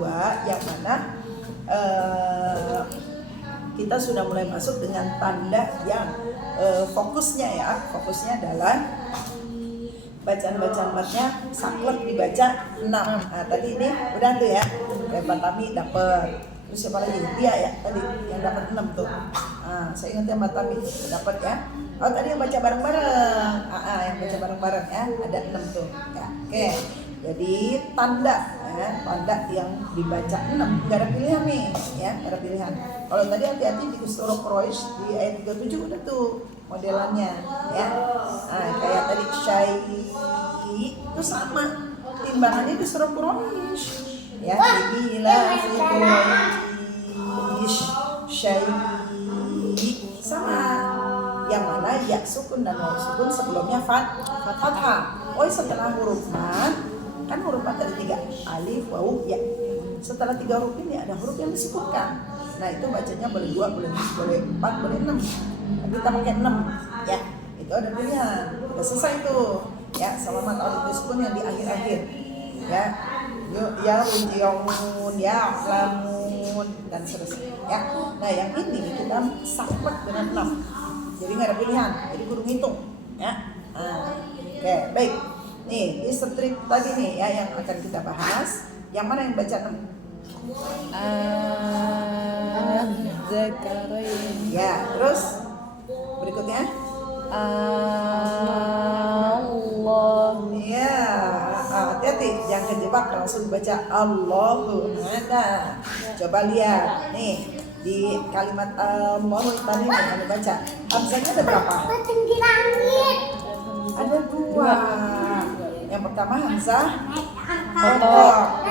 kedua yang mana kita sudah mulai masuk dengan tanda yang fokusnya adalah bacaan matnya saklek dibaca 6. Nah, tadi ini udah tuh ya, Batami dapat. Terus siapa lagi? Dia ya tadi yang dapat 6 tuh. Saya ingat ya Batami dapat ya. Oh tadi yang baca bareng-bareng. Yang baca bareng-bareng ya, ada 6 tuh. Ya, oke. Jadi tanda yang dibaca 6, gak ada pilihan nih ya, gak ada pilihan. Kalau tadi hati-hati di surah Quraisy di ayat 37 udah tuh modelannya ya. Kayak tadi syai itu sama timbangannya di surah Quraisy ya. Bila Quraisy syai sama, yang mana ya sukun dan waw sukun sebelumnya fathah. Setelah huruf mat kan huruf mat ada 3, alif, waw, ya. Setelah 3 huruf ini ada huruf yang disukunkan. Nah itu bacanya boleh 2, boleh 4, boleh 6. Tapi kita pakai 6 ya. Itu ada pilihan. Udah selesai tuh ya, sama mat alif disukun yang di akhir-akhir ya. Ya rujiun, ya lamun dan seterusnya ya. Nah yang ini kita saklek dengan 6. Jadi nggak ada pilihan. Jadi kudu ngitung ya. Oke, baik. Nih, di strip tadi nih ya yang akan kita bahas. Yang mana yang baca 6? Zakarain. Ya, terus berikutnya Allah. Ya, hati-hati jangan kejebak langsung baca Allahu. Nah, coba lihat nih di kalimat Allahu tadi yang baca. Hamzahnya ada berapa? Ada 2. Yang pertama hamzah kotor.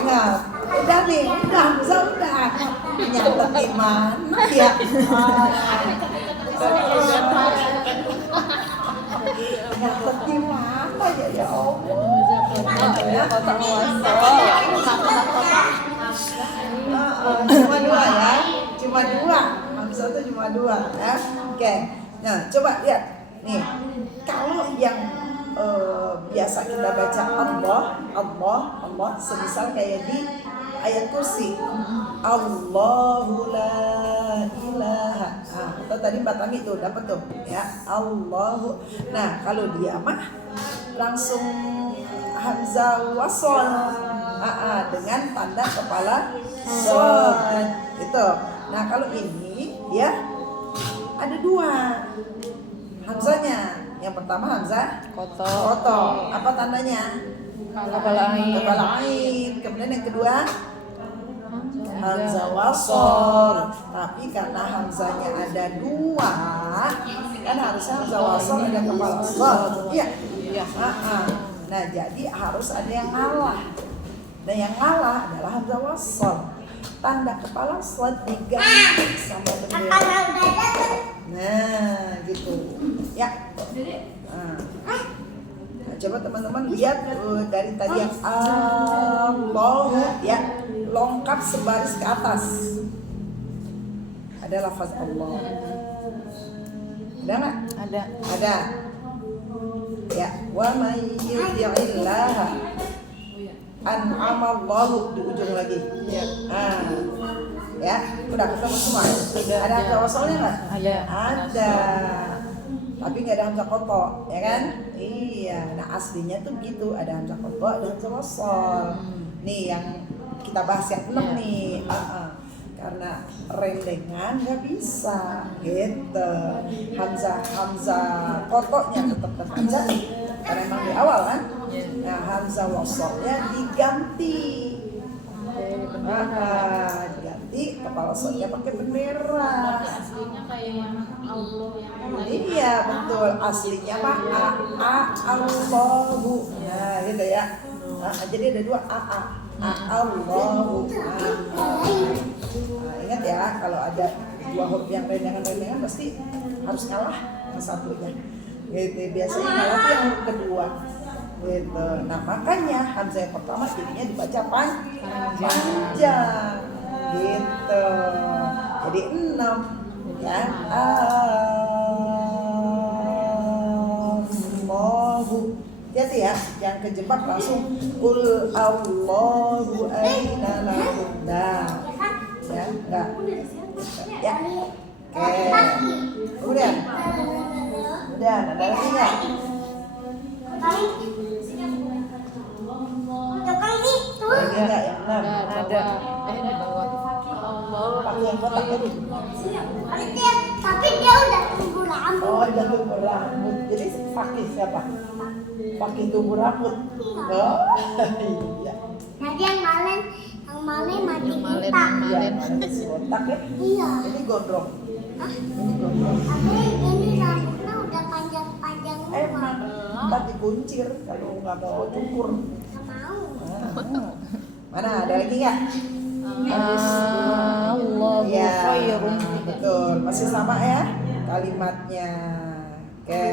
Ingat. Udah nih, udah hamzah udah. Nyatet di mana ya? Nyatet di mana ya Allah? Cuma 2 ya. Cuma 2. Hamzah itu cuma 2 ya. Oke. Nah, coba lihat. Nih, kalau yang biasa kita baca Allah, semisal kayak di ayat kursi, Allahu la ilaha. Atau tadi Batami tuh dapat tuh ya, Allahu. Nah, kalau dia mah langsung hamzah wasol dengan tanda kepala shad itu. Nah, kalau ini dia ada 2 hamzahnya. Yang pertama hamzah kotor. Apa tandanya? Kepala ain. Kemudian yang kedua hamzah wasol. Tapi karena hamzahnya ada 2, kan harusnya hamzah wasol ada kepala shad. Iya. Nah, jadi harus ada yang ngalah. Nah, yang ngalah adalah hamzah wasol. Tanda kepala shad diganti sama bendera. Nah, gitu. Ya. Nah, coba teman-teman lihat dari tadi yang Allah ya, lengkap sebaris ke atas. Ada lafaz Allah. Ada nggak? Ada. Ya, wa may yuti'illaha an'amallahu di ujung lagi. Ya. Ya, udah ketemu semua. Ada hamzah wasolnya nggak? Ada. Tapi nggak ada hamzah kotor, ya kan? Iya. Nah aslinya tuh gitu, ada hamzah kotor, ada hamzah wasol. Nih yang kita bahas yang 6 nih. Karena rendengan nggak bisa, gitu. Hamzah kotornya tetap hamzah, karena emang di awal kan. Nah hamzah wasolnya diganti. Diganti kepala shadnya pakai bendera. Aslinya kayak yang Allah yang lain. Iya betul, aslinya mah Allahu. Nah gitu ya. Jadi ada 2 Allahu. Ingat ya, kalau ada 2 huruf yang rendengan pasti harus kalah sama satunya. Gitu. Biasanya kalah tuh yang huruf kedua. Gitu. Nah makanya hamzah yang pertama jadinya dibaca panjang. Gitu. Jadi 6 ya. Allahu. Hati-hati ya, jangan kejebak langsung Qul Allahu aina lakum. Nah, ya, enggak. Ya. Oke. Kemudian ada lagi nggak? Lagi nggak yang 6? Ada. Di bawah. Allah. Pakai yang kotak itu. Tapi dia udah tumbuh rambut. Oh, udah tumbuh rambut. Jadi fakih siapa? Fakih tumbuh rambut. Oh, iya. Nanti yang malen mati Malen, kita. Iya, malen. mana si botak ya? Iya. Ini gondrong. Hah? Ini gondrong. Tapi ini rambutnya udah panjang-panjang semua. Emang dikuncir kalau nggak mau cukur. Nggak mau. Nah. Mana ada lagi nggak? Allahu Iya, khairun. betul. Masih sama ya kalimatnya. Oke.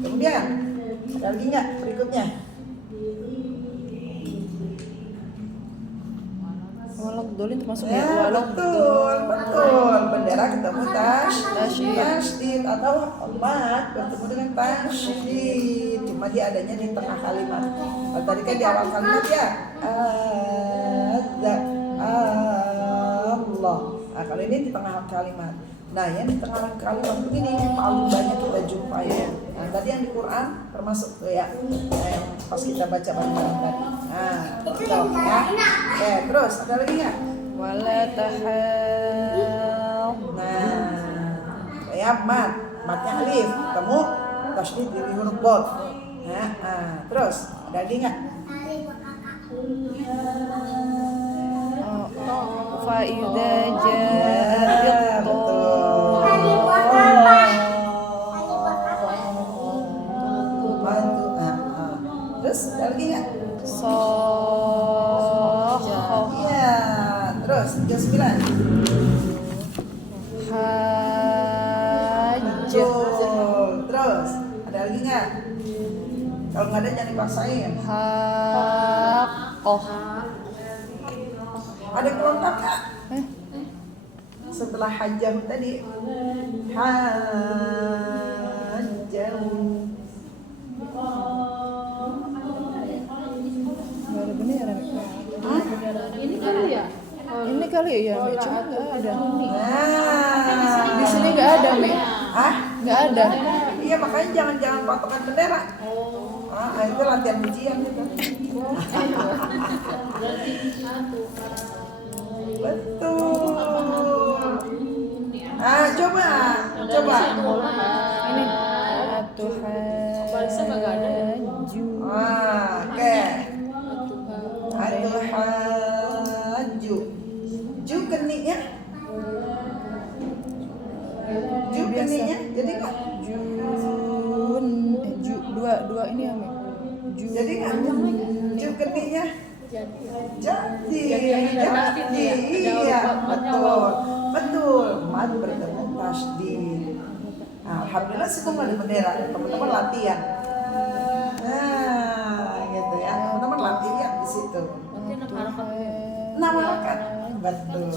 Kemudian ada lagi nggak berikutnya? Walak dolin termasuk ya. Ya, Walak betul. Bendera ketemu Tasydid. tasydid atau mat bertemu dengan tasydid. Cuma dia adanya di tengah kalimat. Kalau tadi kan di awal kalimat ya. Ada Allah. Nah, kalau ini di tengah kalimat. Nah, yang di tengah kalimat begini paling banyak kita jumpai ya. Nah, tadi yang di Quran termasuk tuh ya. Yang pas kita baca bareng-bareng tadi. Nah, betul ya. Oke, terus ada lagi nggak? wala tahal. Nah, ya matnya alif, ketemu tasydid di huruf bod. Nah, terus ada lagi nggak? Tali buat kakak. Fa idza Ya, ja'at betul. Tali buat kakak. Bantu. Terus ada lagi nggak? Soh Iya, terus 39. hajj Betul. Terus ada lagi nggak? Kalau nggak ada jangan dipaksain. haqqoh. Ada yang kelontak nggak? Eh, Setelah hajjah tadi hajjah. nggak ada beneran. Ini kali ya? Ini kali ya, Mi. Cuma nggak ada. Nah, Di sini nggak ada, Mi. ah, Nggak ada. iya makanya jangan patokan bendera. Itu latihan ujian itu. Berarti satu. Betul. Coba. Ini atuhan. Barisnya nggak ada ya? Oke. Atuhaju. Ju keningnya. Ju keningnya. Jadi nggak? Dua ini ya, Mi. Jadi nggak? Ju keningnya. Jadi, iya, betul. Mat bertemu tasydid. Nah, alhamdulillah sih ada bendera. Teman-teman latihan. Nah, gitu ya. Teman-teman latihan di situ. Nama harakat. Betul.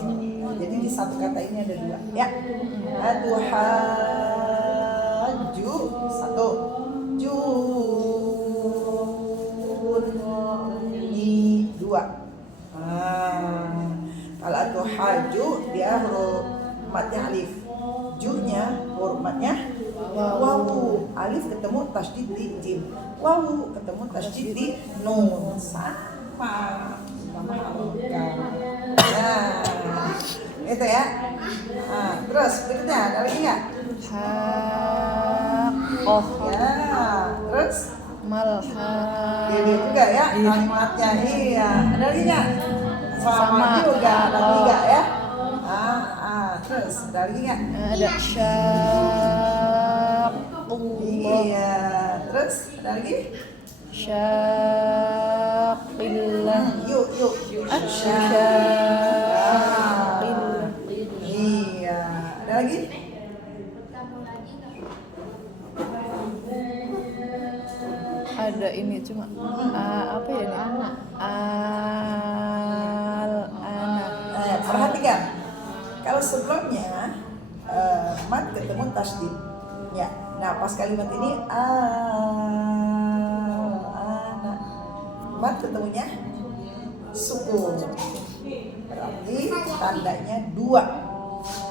Jadi di satu kata ini ada dua. Ya. Atuhaju satu. Juni dua. Kalau atuhaju dia huruf matnya alif. Ju-nya huruf matnya wawu. Alif ketemu tasydid di jim. Wawu ketemu tasydid di nun. Sama harakat. Nah, itu ya. Nah, terus berikutnya ada lagi nggak? Haqqoh. Ya, terus Malha. ini juga ya kalimatnya. Iya, ada lagi nggak? Sama Sama. juga ada tiga ya. Terus ada lagi nggak? Ada syaqqullah. Iya, terus ada lagi? Syaqillah. Yuk. Syaqillah. Iya, ada lagi? Ada ini cuma apa ya ini? Al-ana. Perhatikan, kalau sebelumnya mat ketemu tasydid, ya. Nah pas kalimat ini mat ketemunya sukun. Berarti tandanya 2.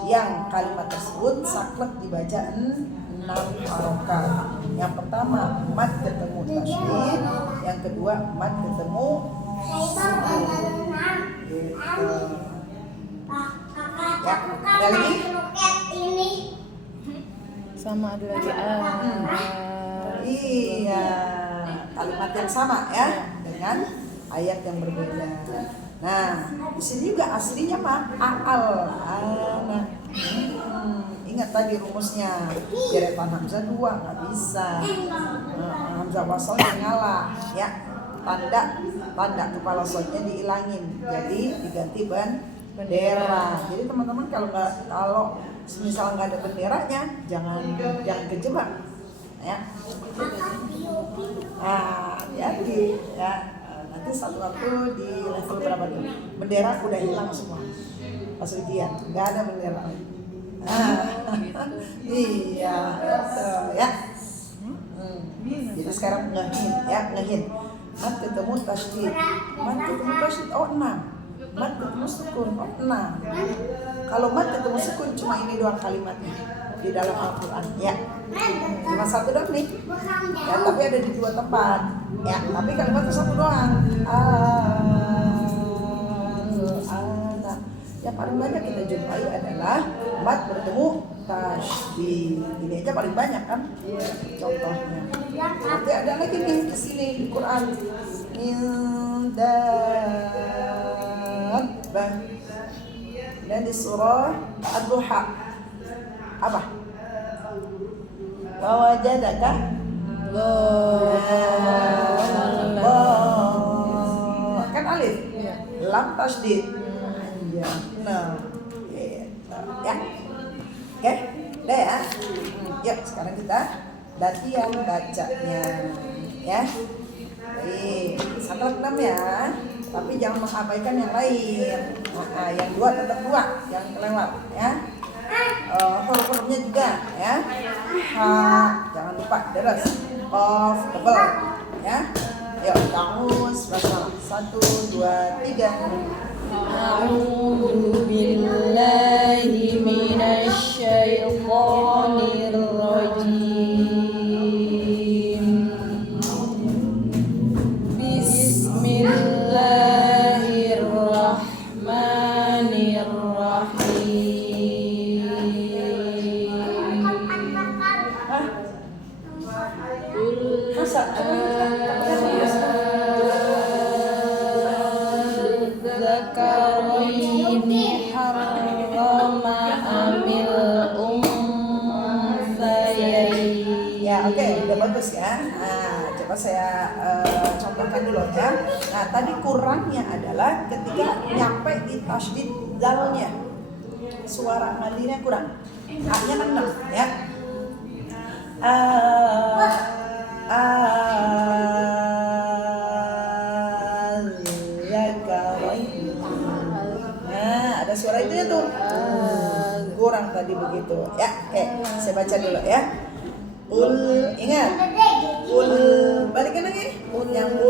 Yang kalimat tersebut saklek dibaca 6 harokat. Yang pertama mat ketemu tasydid, yang kedua mat ketemu sukun. Gitu. Ya, ada lagi? Sama ada lagi Iya, kalimat yang sama ya dengan ayat yang berbeda. Nah, di sini juga aslinya mah aal. Nah, ingat tadi rumusnya. Deretan hamzah 2 nggak bisa. Hamzah wasal ngalah ya. Tanda kepala sodnya dihilangin. Jadi diganti bendera. Jadi teman-teman kalau misal nggak ada benderanya, jangan kejebak ya. Jadi ya nanti satu waktu di level berapa tuh bendera udah hilang semua pas ujian, nggak ada bendera. Iya betul ya. Jadi sekarang ngehin mat ketemu tasydid, oh 6, mat ketemu sukun, oh 6. Kalau mat ketemu sukun cuma ini doang kalimatnya di dalam Al-Quran ya. Cuma satu doang nih ya, tapi ada di 2 tempat ya, tapi kalimatnya satu doang. Yang paling banyak kita jumpai adalah mat bertemu tasydid. Ini aja paling banyak kan contohnya. Nanti ada lagi nih di sini di Quran min dabbah. Dan di surah Ad-Duha apa? Wa wajadaka kan alif lam tasydid. Nah, ya. Oke, udah ya. Yuk sekarang kita latihan bacanya ya. Saklek 6 ya. Tapi jangan mengabaikan yang lain. Yang 2 tetap 2, jangan kelewat ya. Huruf-hurufnya juga ya. Ha, jangan lupa deres. Qaf tebal ya. Yuk, tamus basmalah. 1, 2, 3. A'udzu billahi minasyaitonir rajim. Dzakaraini harrama amil unthayaini. Ya, oke, udah bagus ya. Nah, coba saya contohkan dulu ya. Nah, tadi kurangnya adalah ketika nyampe di tasydid dalnya. Suara madinnya kurang. A-nya kan 6 ya. Nah, ada suara itu ya tuh. Kurang tadi begitu. Ya, oke, saya baca dulu ya. Ingat. Balikin lagi. Yang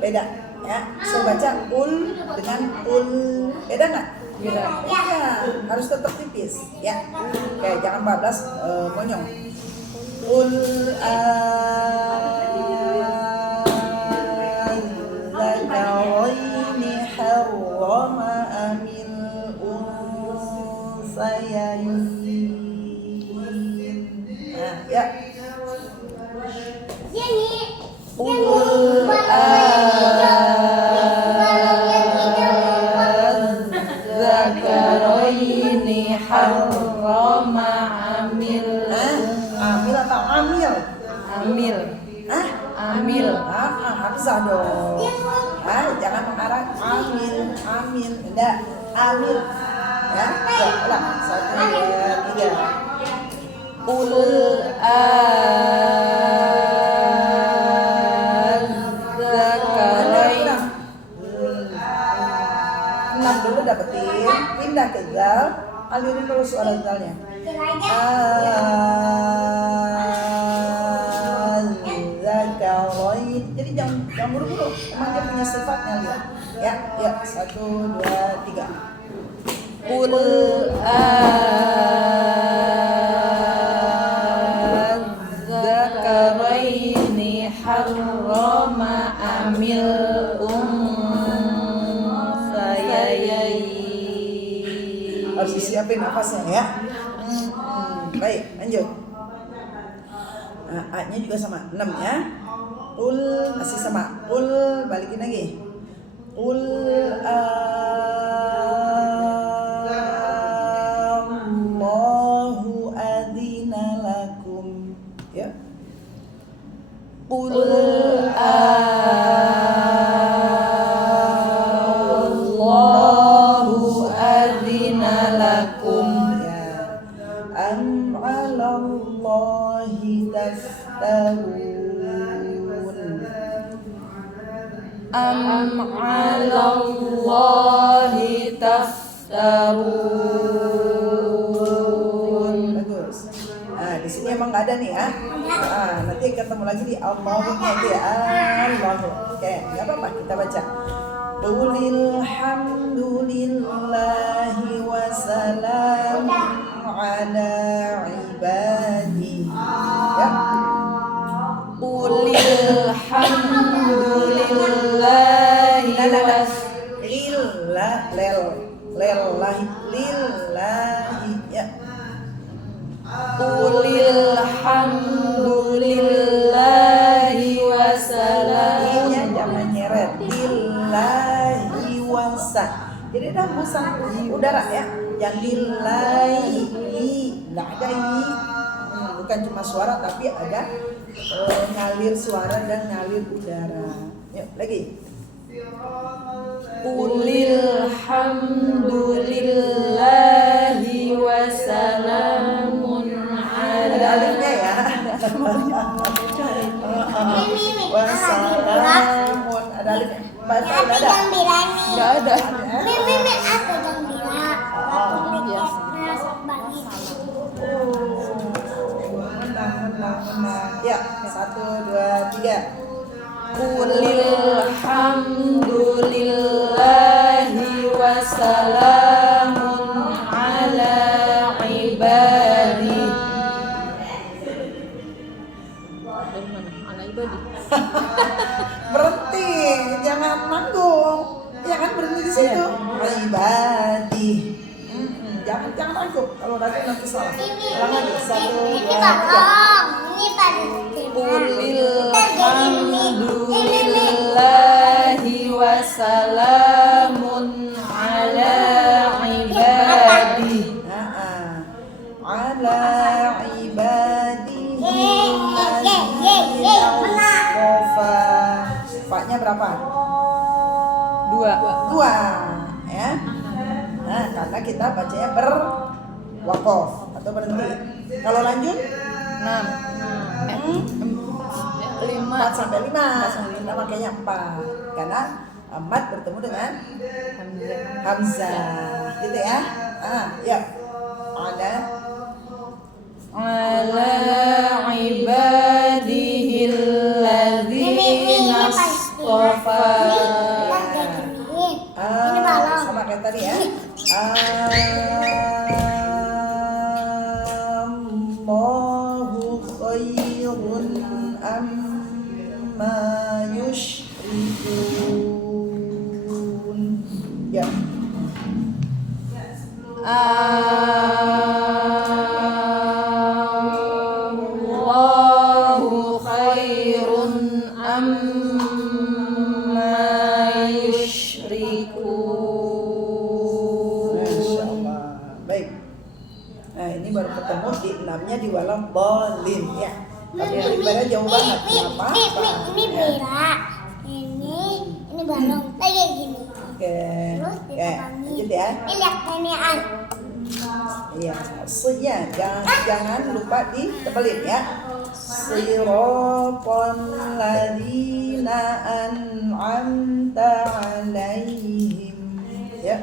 beda ya. Saya baca dengan beda nggak? Beda. Ya, harus tetap tipis ya. Oke, jangan bablas monyong. Dzakaraini harrama amil unthayaini. Nah, ya. Dzakaraini harrama amil. Amil atau amil? Amil. Amil. Hamzah dong. Jangan mengarah amil. Enggak, amil. Ya, ulang. 1, 2, 3. Dzakaraini. 6 dulu dapetin, pindah ke zal, alirin dulu suara zalnya. Dzakaraini. Jadi jangan punya sifatnya lihat. Ya, ya 1, 2, 3. Qul adzakaraini harrama amil unsayaini. Harus disiapin nafasnya ya. Baik, lanjut. Nah, A-nya juga sama, 6 ya. Qul masih sama. Qul balikin lagi. Qul Allahu adzina lakum. Ya. Qul Allahu adzina lakum. Ya. Am 'alallahi taftarun. Am 'alallahi taftarun. Bagus. Nah, di sini emang nggak ada nih ya. Nah, nanti ketemu lagi di Allahumma itu ya. Allahu. Oke, nggak apa-apa kita baca. Qulil hamdulillahi wa salamun ala ibadihi. Ya. Qulil hamdulillahi lillahi ya. Qulil hamdulillahi wa salamun. Nya jangan nyeret. Lillahi wasa. Jadi ada hembusan udara ya. Yang lillahi, nggak ada i. Bukan cuma suara tapi ada ngalir suara dan ngalir udara. Yuk lagi. Qulil hamdulillahi wa salamun Ada ala. alifnya ya. Wasalamun ada alifnya. Baca Tapi ada. jangan bilangin. Enggak ada. Mimi aku jangan bilang. Biasa. Menang. Ya, 1, 2, 3. Qulil hamdulillahi wa salamun ala ibadi. Dari mana? Ala ibadi. Berhenti, jangan nanggung. Ya kan berhenti di situ. Ibadi. Jangan nanggung. Kalau nanggung nanti salah. Ulang lagi. 1, 2, 3. Ini pada Qulil hamdulillahi wa salamun ala ibadi. Ala ibadihi Fa-nya berapa? 2. 2 ya. Nah, karena kita bacanya berwakof atau berhenti. Kalau lanjut 6. 4 sampai 5. Kita makanya 4 karena Ahmad bertemu dengan Hamzah gitu ya. Ya. Ada Ala ibadihi alladzina astafa. Ini balon. sama kayak tadi ya. Allahu khairun amma yushrikun. Ya. Allahu khairun amma yushrikun. Masya Allah. Baik. Nah ini baru ketemu di 6-nya di walam bolin ya. Tapi ibadah jauh banget. Kenapa? Ini bela. Ini balon. Kayak gini. Oke. Oke. Lanjut ya. Ini lihat temean. Iya. Sunya jangan lupa ditebelin ya. Siratal ladzina an'amta 'alaihim. Ya.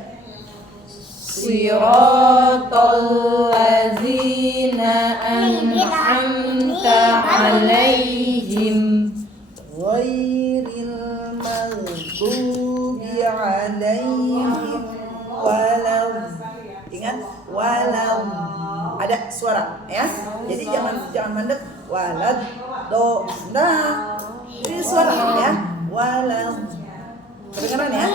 Siratal ladzina an'amta 'alaihim Ghairil maghdubi alaihim walau. Ingat walau ada suara ya. Jadi jangan mandek walad do. Nah, ini suara ya. Walau. Kedengaran ya?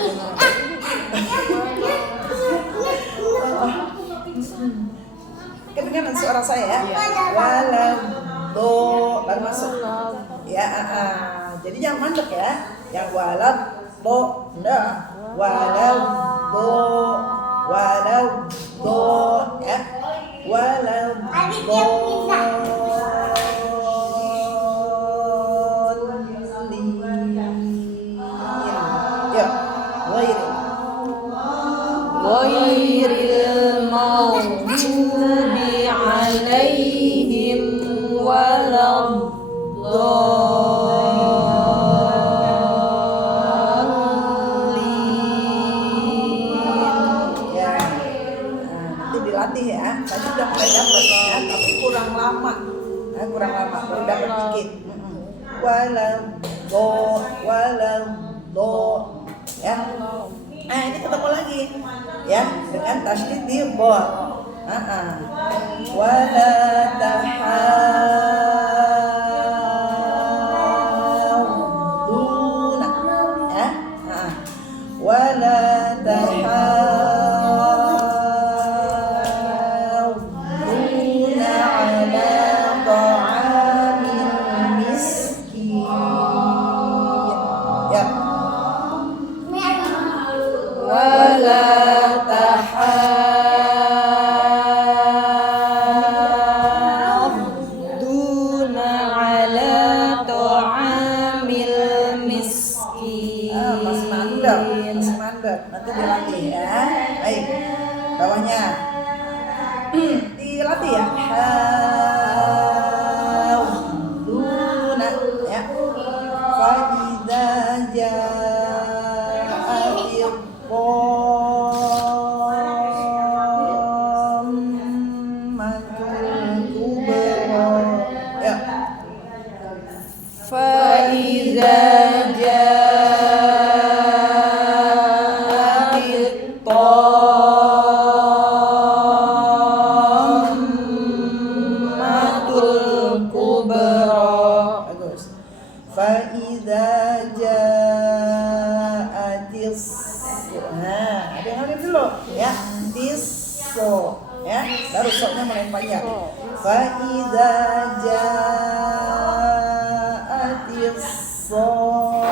Kedengaran suara saya ya? Walau do baru masuk. Ya, jadi jangan mandek ya. Yang walad do, enggak. Walau do ya. Walau do. Ghairil maghdubi alaihim waladdallin. Ya, nanti dilatih ya. Tadi udah mulai dapat ya, tapi kurang lama. Kurang lama, baru dapat dikit. Walau do, ya. Nah ini ketemu lagi ya dengan tasydid di bo. Wala tahawduna ya. Wala tahawduna ala ta'amil miskin ya. Wala tahadduna ala ta'amil miskin. Masih mandek, nanti dilatih ya. Baik, bawahnya dilatih ya. Hauduna ya. Fa idza ja'atil qammatul kubra ya. Fa iza ja'atit tammatul kubra. Bagus. Fa idza ja'atis. Nah, ada yang alif dulu ya. Tiso ya. Baru soknya mulai panjang. Fa idza ja'atis sof.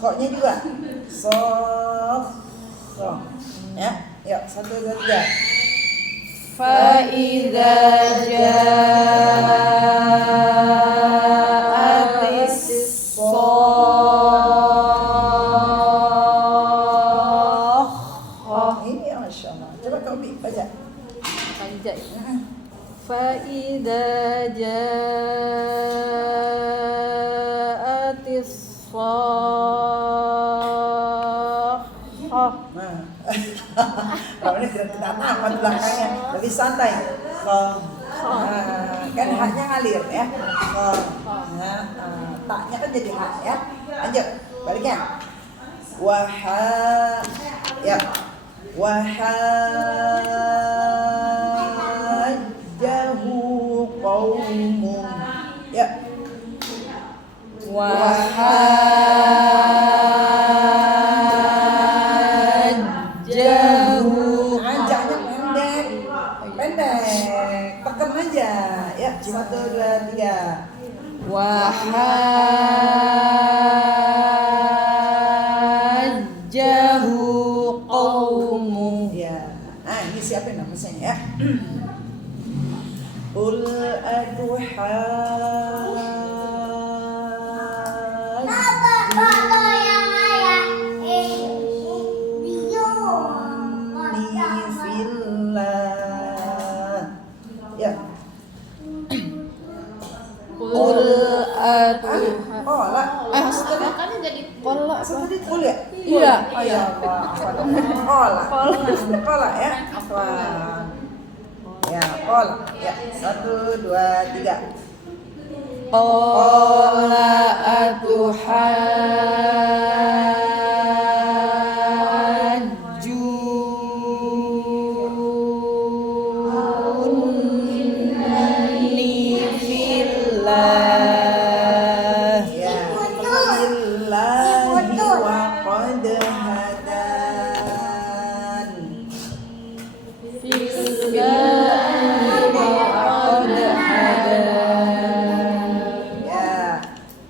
Koknya juga. Sof. Ya. Yuk, 1, 2, 3. Fa iza ja'atis sakhah. Ini ya Masya Allah. Coba kau baca. Panjang. Fa iza ja'atis sakhah. Nah, kalau ini tidak tamat belakangnya, lebih santai. Nah, kan haknya ngalir ya. Nah, taknya kan jadi hak ya. Lanjut, baliknya. Ya. Wahajjahu qaumun. Ya. Wahajjahu. Ajaknya pendek. Tekan aja. Ya, 1, 2, 3. Wahajjahu qaumu. Ya. Nah, ini siapin namanya ya. Qul ya. Qul Kola. kan jadi Kola Tadi qul ya? Iya. Oh ya Allah. Kola ya. Afwan. Ya, kola. Ya, 1, 2, 3. Qala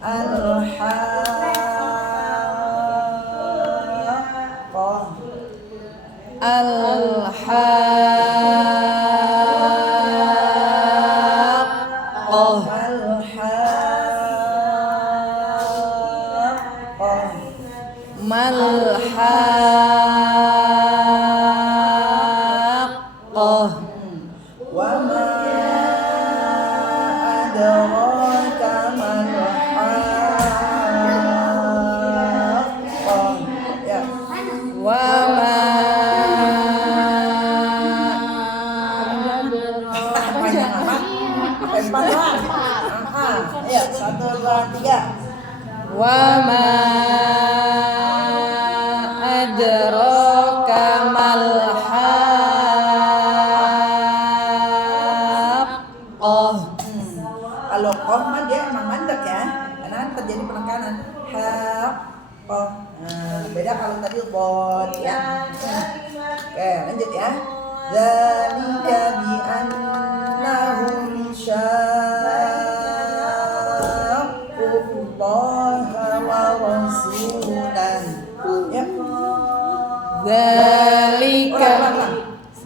Al-Haqqah. Al-Haqqah. Al-Haqqah. Mal-Haqqah. Wa ma adraka mal-Haqqah. Ya. Wa ma Panjang amat. Empat lah. Ya, 1, 2, 3. wa ma adraka mal haqqah. Kalau qaf mah dia emang mandek ya, karena terjadi penekanan. Haqqah. Nah, beda kalau tadi bod ya. Oke, lanjut ya. Dzalika bi annahum syaqqullaha wa rasulan. Ya. Dzalika Ulang.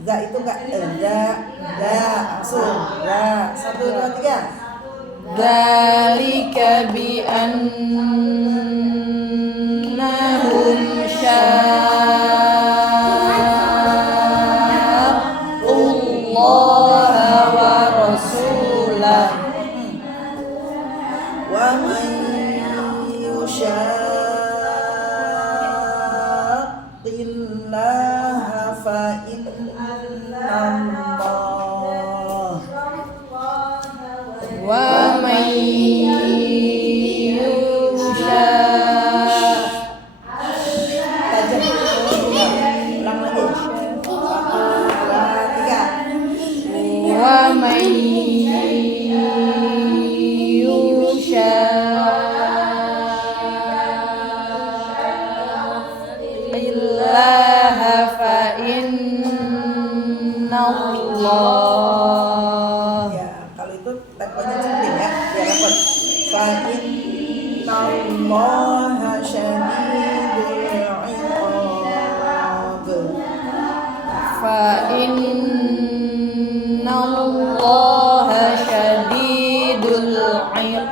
Za itu enggak langsung. Ya, 1, 2, 3. dzalika bi annahum syaqqullaha wa rasulah. Wa man yushaqillaha fa innallah Wa man yusha tajam. Ulang lagi. 1, 2, 3. wa man yusha illaha fa innallah. Ya, kalau itu temponya cepet ya, biar dapat. Fa innallaha syadidul iqab. Fa innallaha syadidul iqab.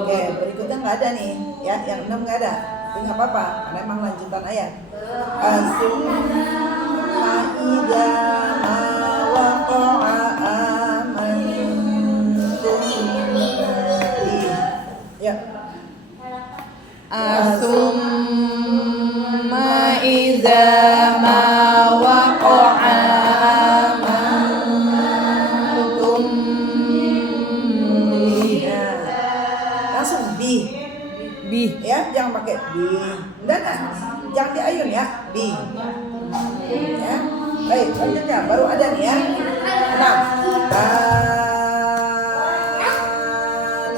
Oke, berikutnya nggak ada nih, ya, yang 6 nggak ada. Tapi nggak apa-apa, karena emang lanjutan ayat. Asumma idza ma waqa'a amantum bihi. Ya. Asumma idza ma waqa'a amantum bihi. Nah, langsung bi. Ya, jangan pakai bi. Enggak. Jangan diayun ya, bi. Ya. Baik, selanjutnya baru ada nih ya. Nah,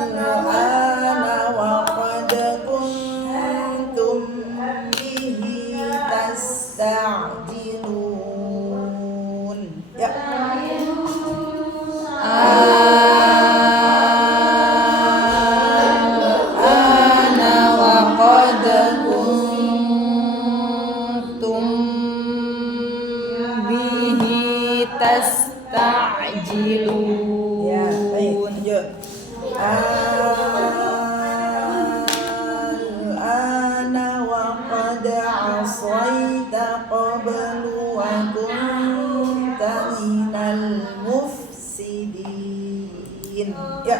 al-ana wa qad kuntum bihi tasta'jilun. Ya. Ana wa qad kuntum bihi tasta'jilun. Ya, baik, lanjut. Al-ana wa qad asaita qablu wa kunta minal mufsidin. Ya.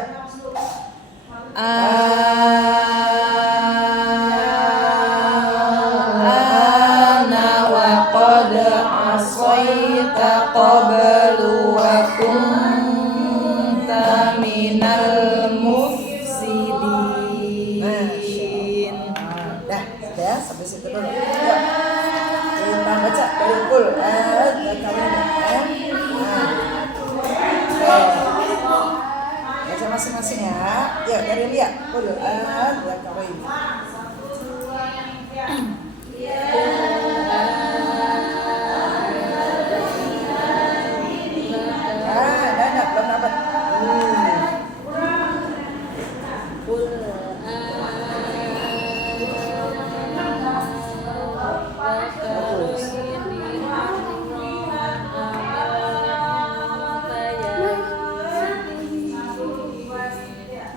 Ana wa qad asaita qablu wa kunta minal mufsidin. Dah, sudah sampai situ dulu. Yuk. Kita baca dari kul baca masing-masing ya. Yuk, dari lihat kul belum dapat. Qul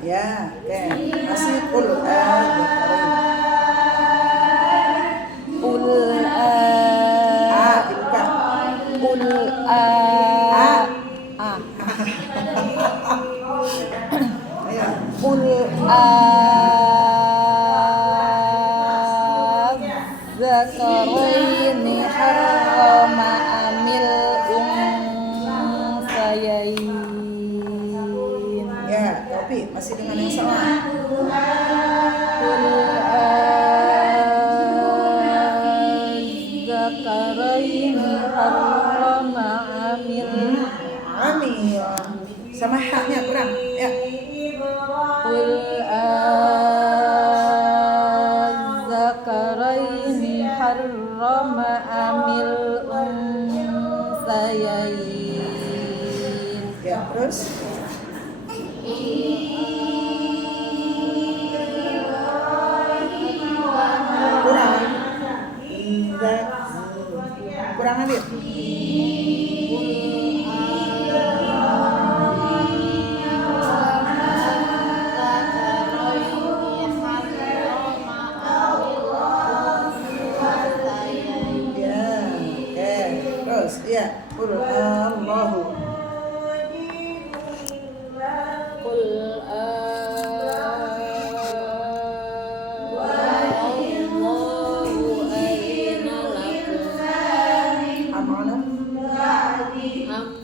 Ya, oke. Masih qul adzakarin. Qul Dibuka. Qul Ayo. Qul adzakaraini harrama amil unsayain. Ya, Topi masih dengan yang sama. Qul adzakaraini harrama amil Amil. Sama haknya kurang. Ya. Qul adzakaraini harrama amil unsayain. Ya, terus kurang. Kurang Adit. Ya, oke. Terus, ya. Qul Allahu. Qul Allahu azina lakum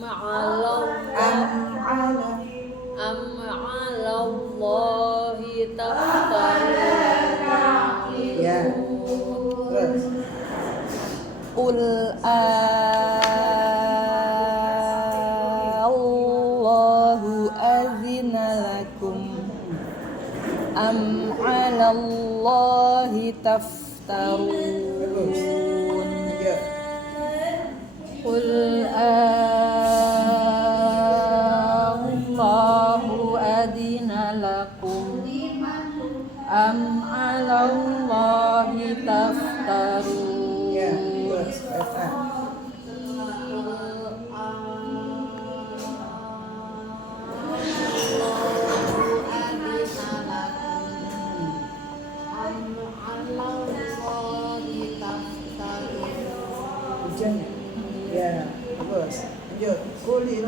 Am'ala. Am'ala. am 'ala Allahi taftarun. Ya. Terus. Qul Allahu azina lakum am 'ala Allahi taftarun. Ya. Qul Allahu adina lakum am 'ala Allahi taftarun. Ya. Terus. Hujannya. Ya. Terus. Lanjut. Qulil.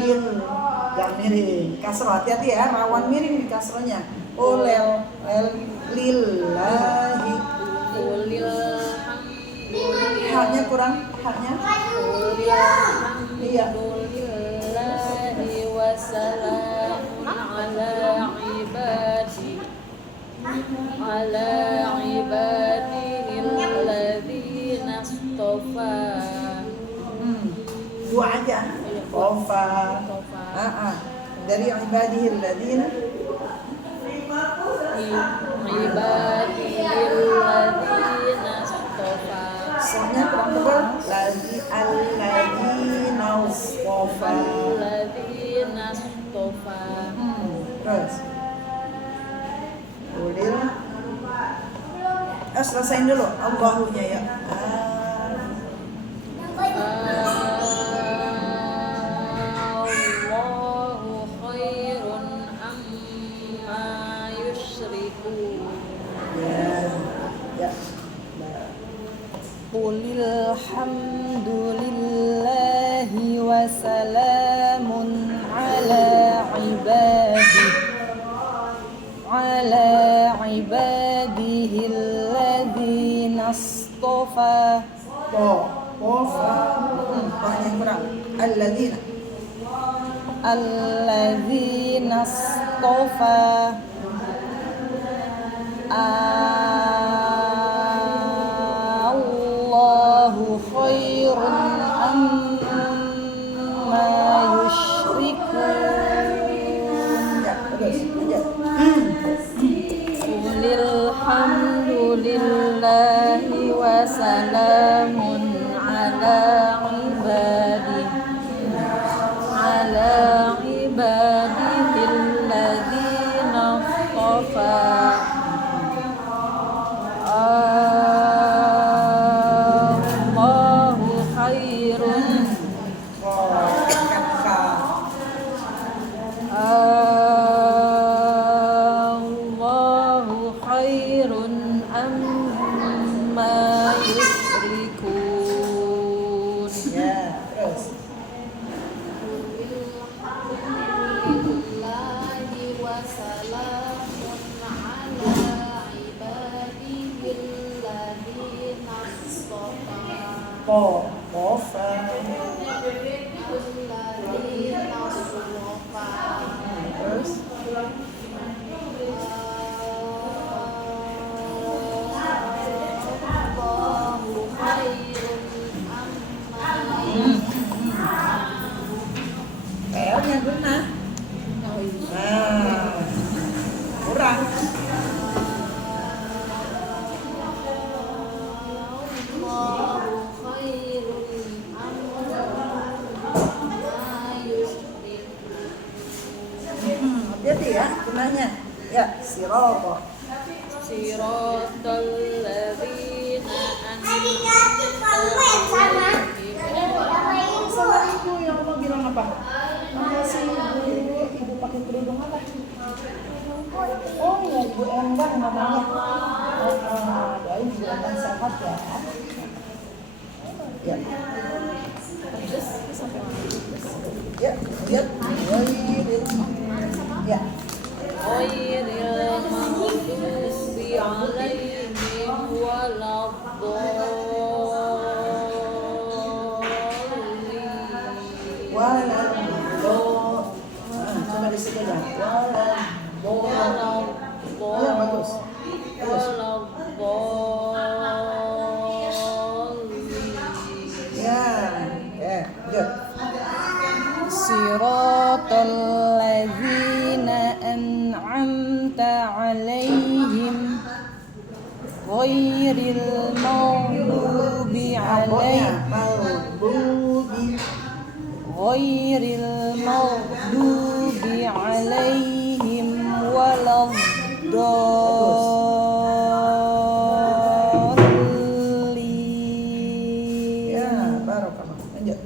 Lil. Jangan miring. Kasroh. Hati-hati ya. Rawan miring di kasrohnya. Olel. Lillahi. Haknya kurang. Haknya. Iya. Alhamdulillahi wa salamun ala ibadihi alladhina istafa. Dua aja. Qofa. Dari ibadihi alladzina. Ibadihi alladhina istafa. Soalnya kurang tebal. Alladzina istafa. Alladhina istafa. Terus. Qulil. Selesain dulu Allahunya ya. Allahu khairun amma yusyrikun. Ya. Qulil hamdulillahi wa salamun ala ibadihi alladzina istafa. Qofa. Yang kurang. Alladzina istafa. Allahu khairun amma yusyrikun. Ya, terus. Lanjut. Qulil hamdulillahi wa salamun ala Ya, terus. Alhamdulillahi wa salamun ala ibadihilladzina astafa. Kofa. Alladzina astafa. Terus. Allahu khairun amma L-nya benar. Nah, kurang. Allahu khairun amma yushrikun. Hati-hati ya, gunanya. Ya, sirata. Siratal ladzina an'amta Sama ibu yang Allah bilang apa? Makasih ibu pakai kerudung apa? Oh ya, Ibu Endang namanya. Doain Ibu Endang sehat ya. Ya. Ya, lihat. Ya. ghairil maghdubi alaihim waladdallin. Walau coba di situ dah. Walau. Ya, bagus. Terus. Ya, good. Siratal ladzina an'amta 'alaihim ghairil maghdubi 'alaihim ghairil maghdubi 'alaihim waladdallin. Ya, barakallah. Lanjut.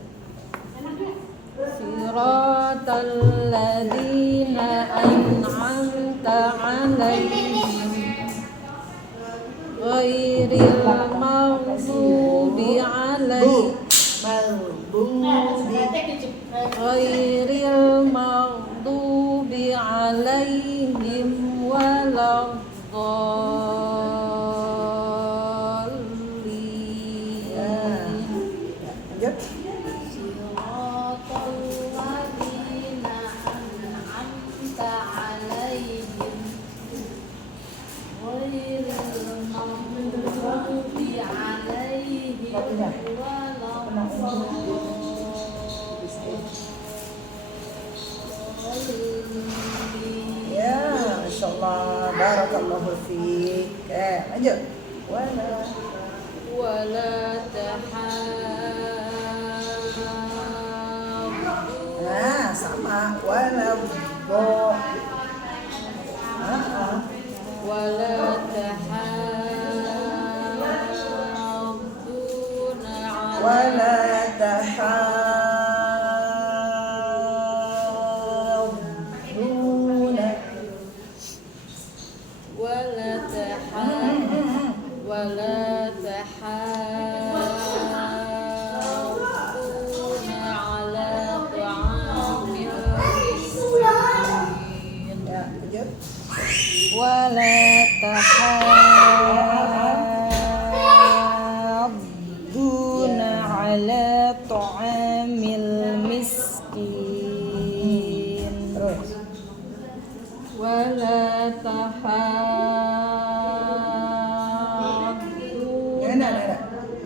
Siratal ladzina an'amta 'alaihim ghairil maghdubi 'alaihim ghairil maghdubi 'alaihim waladdallin. Lanjut. Siratal ladzina an'amta 'alaihim ghairil maghdubi 'alaihim waladdallin. Ya, Masya Allah. Barakallahu fiik. Lanjut. Wala tahaddud Nah, sama. Wala wala tahadduna wala tahadduna. wala tahadduna ala ta'amil miskin. Ya, lanjut. Wala tahadduna 'ala ta'amil miskin. Terus. Wala tahadduna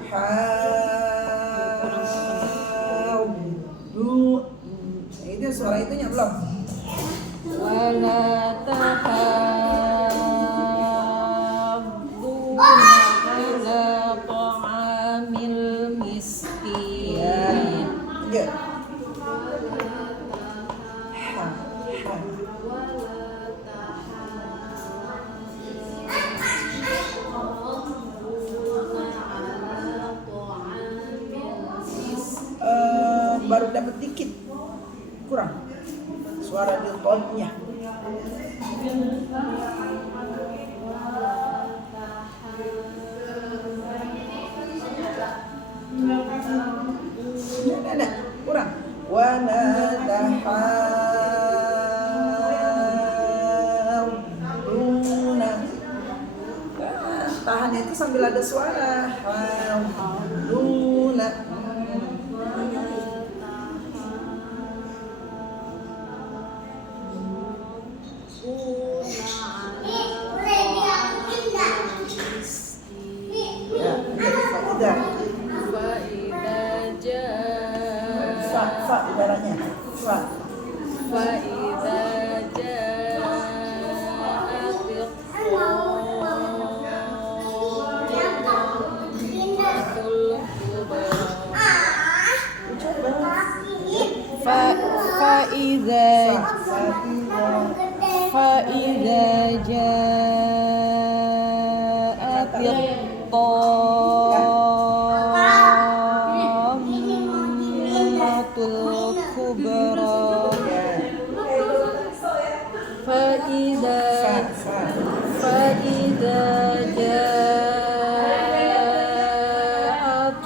Nah. Itu suara itunya belum? wala tahadduna ala ta'amil miskin. Lanjut. Baru dapat dikit, kurang suara di tone-nya. Nenek, kurang. Wala tahawluna. Tahan itu sambil ada suara. Luna. Ya, faidah. Fa ibaratnya. Fa. فإذا جاءت فإذا جاءت الطامة الكبرى فإذا جاءت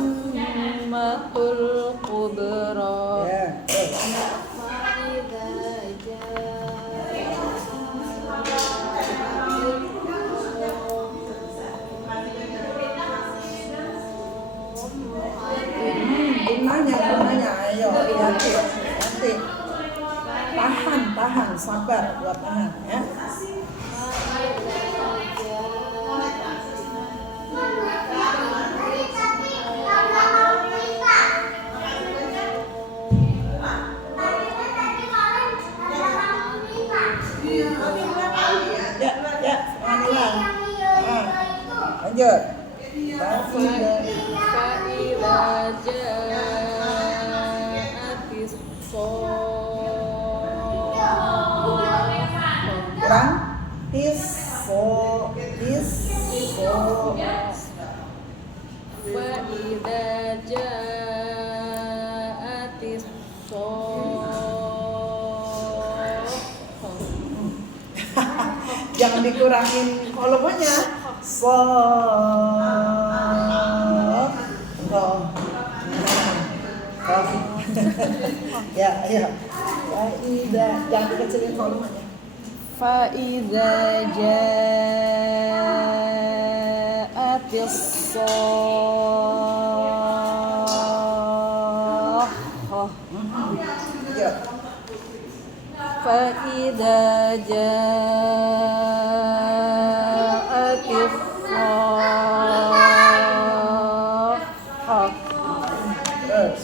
الطامة الكبرى Ya. Gunanya, ayo nanti. Tahan, sabar buat tahan ya. Ya, ulang. Lanjut. فإذا جاءت Kurang. Tiso. فإذا جاءت Jangan dikurangin volumenya. Ya, ayo. Jangan dikecilin volumenya. فإذا جاءت الصاخة Ya. فإذا جاءت الصاخة Terus.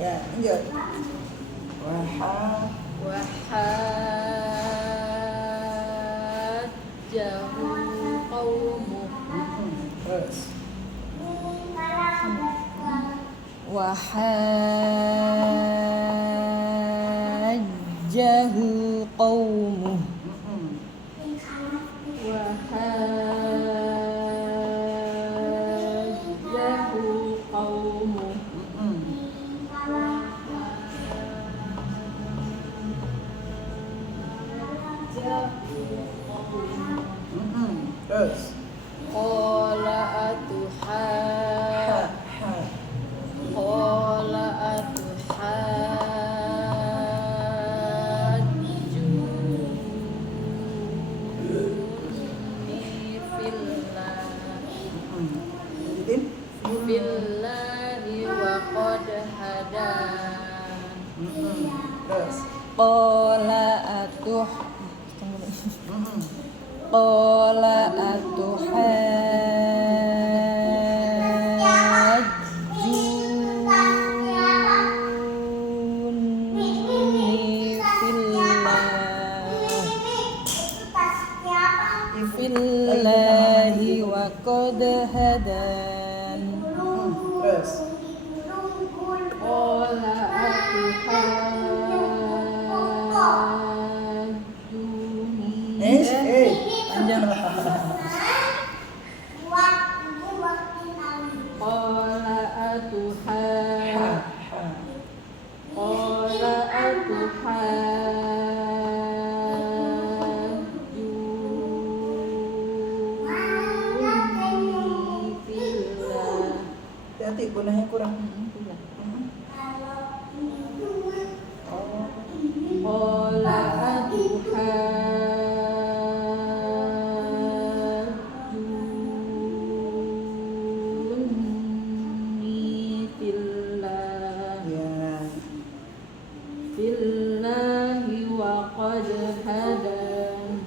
Ya, lanjut. وحاجه قومه Terus. وحاجه قومه وحاجه قومه Terus. قال قال أتحاجوني في الله وقد هدان Terus. قال أتحاجوني في الله وقد هدان Terus. قال أتحاجوني Panjang. قال tuhajjuni fillah. Hati-hati gunanya kurang. Iya. Oh. Qala atuhajjuni fillah. Ya. Fillahi wa qad hadan.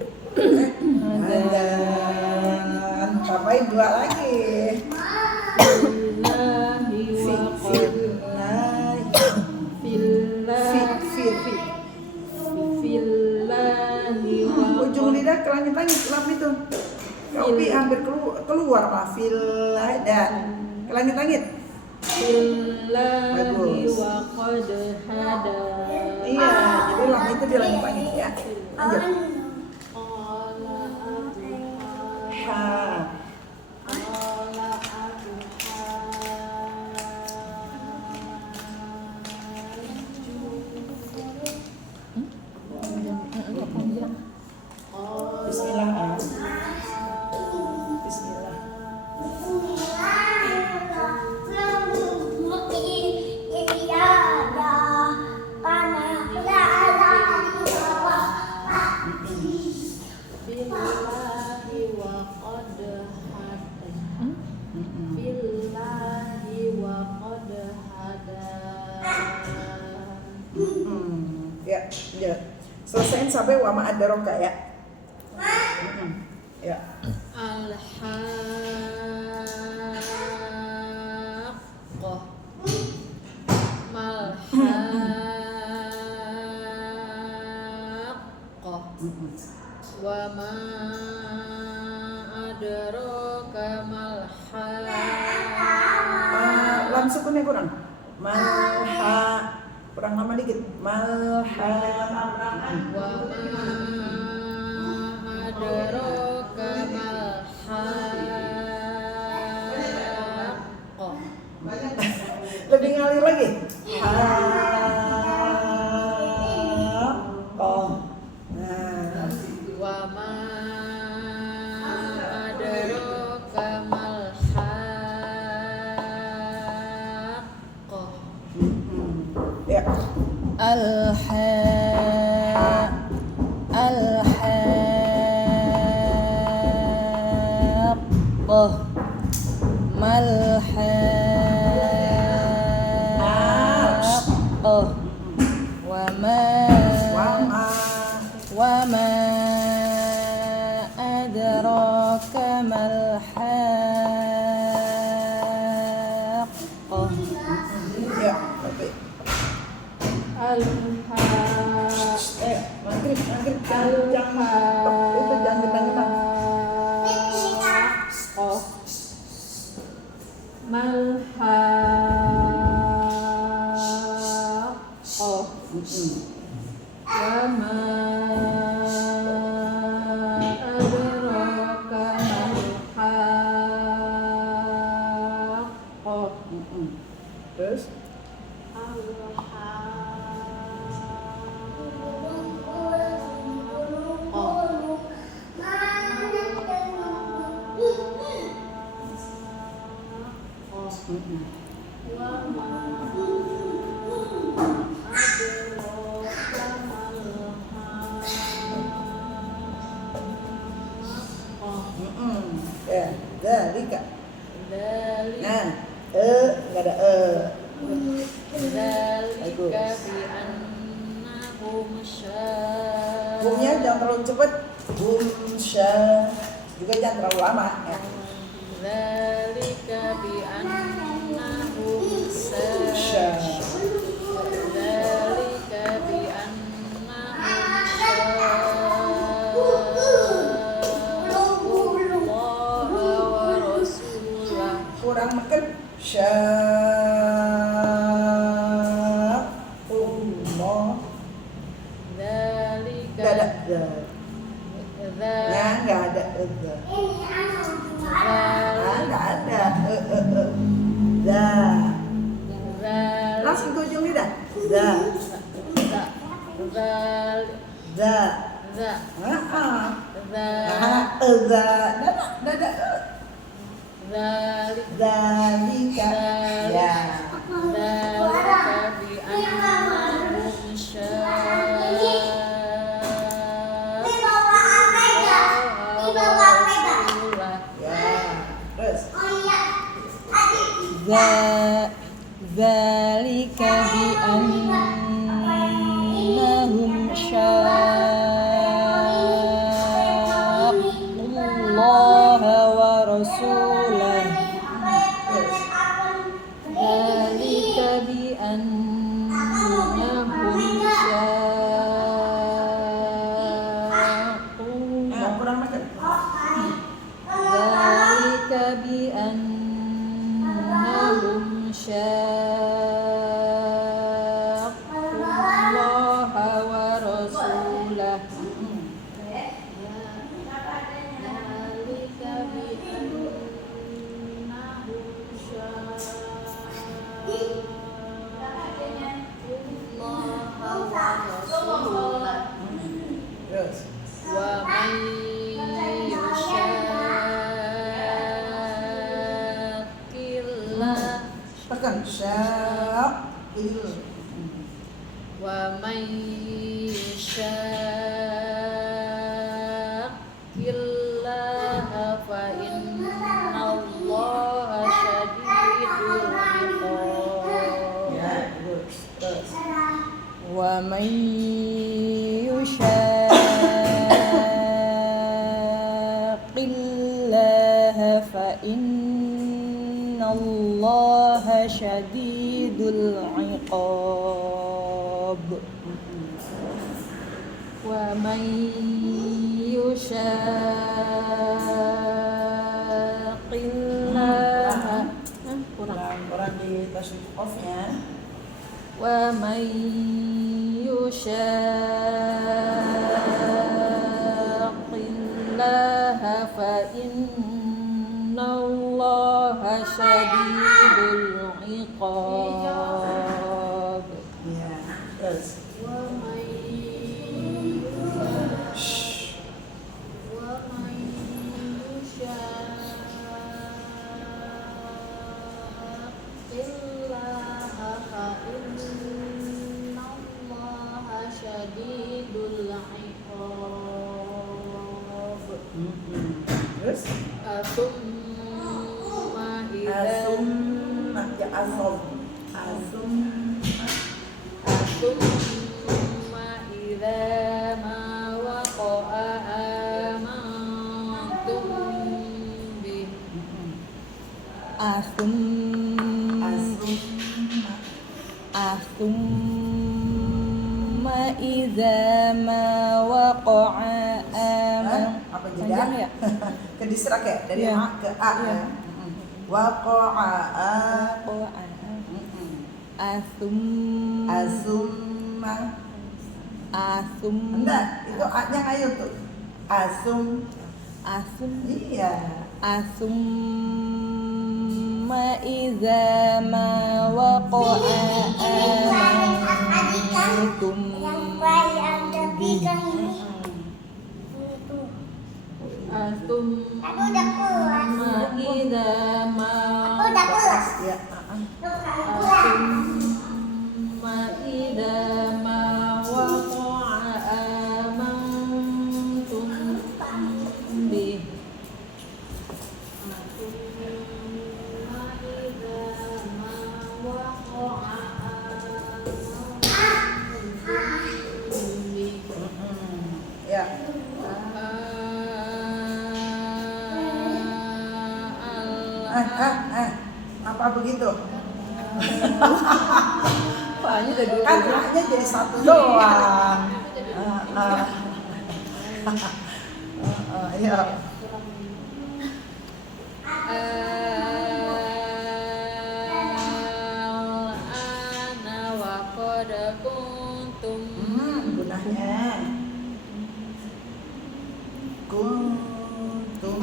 Dan papai dua lagi. Fillahi wa qad Fillahi wa Ujung lidah ke langit-langit lam itu. Kopi hampir keluar lah. Dan ke langit-langit. Fillahi Bagus. wa qad hada. Iya, jadi lam itu di langit-langit ya. Lanjut. Qala Ha. Bismillah. Ah. Bismillah. Billahi wa qad hada. Billahi wa qad hada. Ya, ya. Selesaiin sampai wa ma adraka ya. Ya. Al-haqqah. Mal-haqqah. Wa ma adraka mal-haqqah. Lam sukunnya kurang. Malha. Kurang lama dikit. Malha. Wa ma adraka mal-haqqah. Lebih ngalir lagi. Haqqah. Nah. Wa ma adraka mal-haqqah. Ya. Al-haqqah malhaqqah wa ma adraka malhaqqah. Ya. Oke. Maghrib. Jangan itu jangan genang-genang. Malhaqqah. Wa ma adraka malhaqqah. Terus ya, dalika. Nah, enggak ada Dzalika bi annahum Bumnya jangan terlalu cepat. Juga jangan terlalu lama ya. Dzalika bi annahum Sya. Dzalika bi annahum Allah wa rasulah. Kurang makan. Syaqullah. Dzalika Enggak ada. Ya, enggak ada. Enggak ada. Langsung ke ujung lidah. Dzalika Zal Za. za Za. za Dada. zalik Zalika. Ya. zalika bi annahum syaqqa Ya. Terus. Zalika bi annahum syaqqullaha wa rasulahu. Terus. Zalika bi annahum Nah, kurang makan. Zalika bi annahum syaqqullaha wa rasulahu. zalika bi annahum syaqqullaha wa rasulahu Terus. wa man yushaqqillah Tekan. Syaqil. wa man yushaqqillah fa innallaha syadidul iqab Ya. Terus. Wa man yushaqillaha fa innallaha syadidul iqab. Wa man yushaqillaha Kurang di tasbih off-nya. wa man yushaqillaha fa innallaha syadidul iqab. Ya. Terus. wa man yushaqillaha fa innallaha syadidul iqab Terus. Asumma idza Asum. Ya asum. Asum. Asumma idza ma waqa'a amantum bih Asum Asumma idza ma waqa'a Apa Panjang jeda? ya? Ke disrak ya dari Iya. A ke A Iya. ya. Waqa'a. Asum Asumma. Asum Enggak, itu A-nya ayo tuh. Asum. Asum Iya. Asumma idza ma waqa'a amantum bihi. Asumma idza ma Ya. Asumma idza ma waqa'a amantum bih Asumma idza ma waqa'a amantum bih Ya. Apa begitu? Soalnya udah dua Kan A-nya jadi satu doang. Iya. Al-ana wa qad kuntum Gunanya. Kuntum.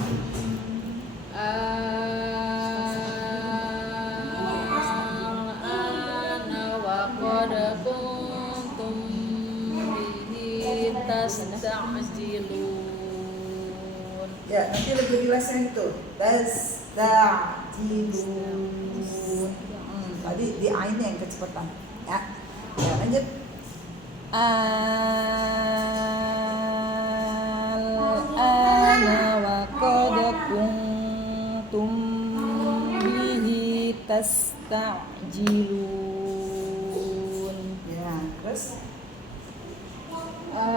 Al-ana wa qad kuntum tasta'jilun. Ya, nanti lebih jelasnya itu. Tasta'jilun. Tadi di ainnya yang kecepatan. Ya. Ya, lanjut. Al-ana wa qad kuntum bihi tasta'jilun. Ya, terus Al-ana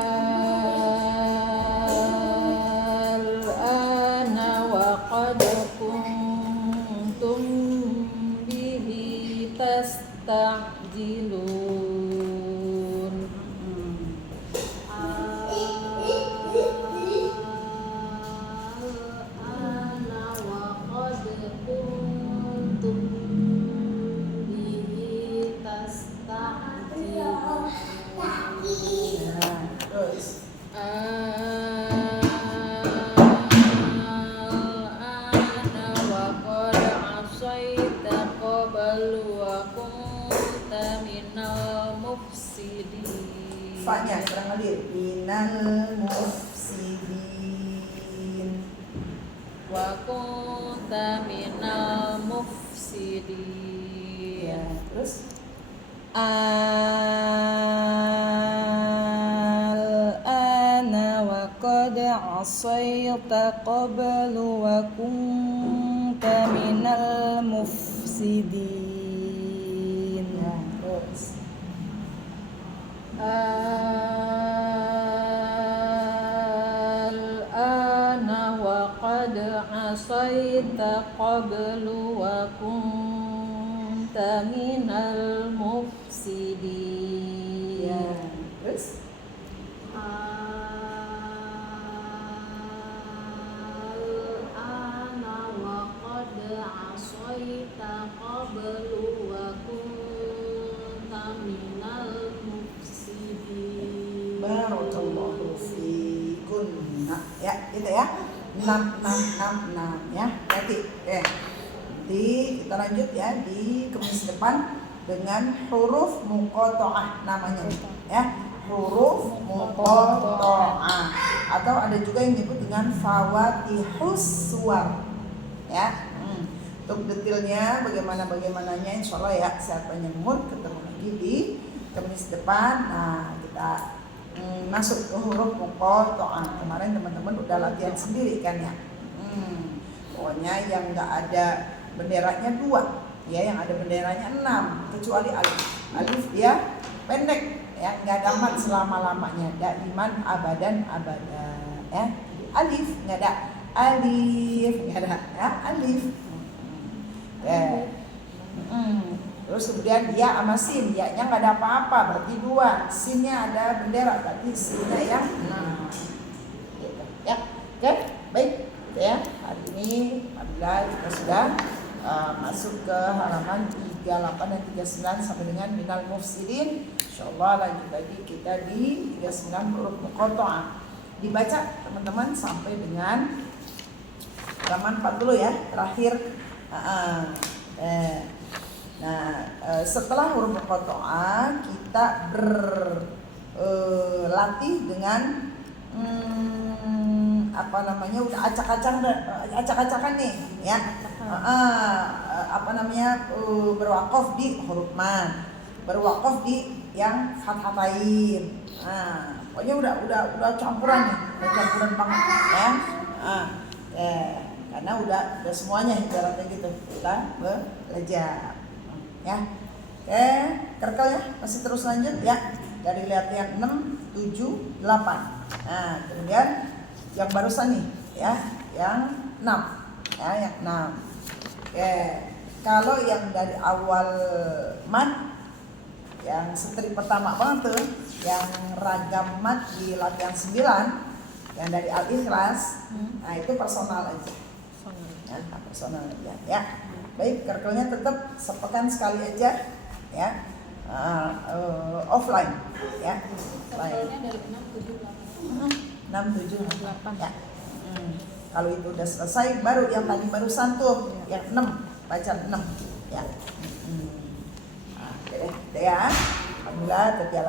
wa qad kuntum bihi tasta'jilun. Ana wa qad kuntum bihi tasta'jilun. ya, terus Al-ana wa qad asaita qablu wa kunta minal mufsidin. fa-nya serang hadir. Minal mufsidin. Wa kunta minal mufsidin. Ya, terus Al-ana wa qad asayta qablu wa kunta minal mufsidin. ya, terus Al-ana wa qad asayta qablu wa kunta minal mufsidin. ya, terus Al-ana wa qad asaita qablu wa kunta minal mufsidin. Barakallahu fikunna. Ya, itu ya. 6 ya. Nanti nanti kita lanjut ya di kemis depan dengan huruf muqatta'ah namanya ya. Huruf muqatta'ah atau ada juga yang disebut dengan fawatihus suwar. Ya. Untuk detailnya bagaimananya insyaallah ya saya panjang umur ketemu lagi di kemis depan. Nah, kita masuk ke huruf muqatta'ah. Kemarin teman-teman udah latihan sendiri kan ya. Pokoknya yang nggak ada benderanya 2 ya, yang ada benderanya 6 kecuali alif. Alif dia pendek ya, nggak ada mat selama-lamanya, daiman abadan abada ya. Alif nggak ada, alif nggak ada ya, alif. Terus kemudian ya sama sin, ya-nya nggak ada apa-apa berarti 2, sinnya ada bendera berarti sinnya yang 6 gitu. Ya, oke, baik ya. Hari ini alhamdulillah kita sudah masuk ke halaman 38 dan 39 sampai dengan minal mufsidin. Insyaallah lanjut lagi kita di 39 huruf muqatta'ah. Dibaca teman-teman sampai dengan halaman 40 ya, terakhir. Nah, setelah huruf muqatta'ah kita berlatih dengan udah acak-acakan nih ya. Berwaqaf di huruf mad, berwaqaf di yang fathatain. Pokoknya udah campuran nih, udah campuran banget ya. Karena udah semuanya ibaratnya gitu kita belajar ya. Oke, kerkelnya masih terus lanjut ya, dari lihat yang 6, 7, 8. Nah, kemudian yang barusan nih ya, yang 6 ya, yang 6. Oke, kalau yang dari awal mat yang strip pertama banget tuh, yang ragam mat di latihan 9 yang dari Al-Ikhlas, nah itu personal aja ya, personal aja ya. Baik, kerkelnya tetap sepekan sekali aja ya, offline ya, offline. Dari 6, 7, 6, 7, 8 ya. Kalau itu udah selesai baru yang tadi barusan tuh yang 6, baca 6 ya. Oke deh ya. Alhamdulillah terjalan.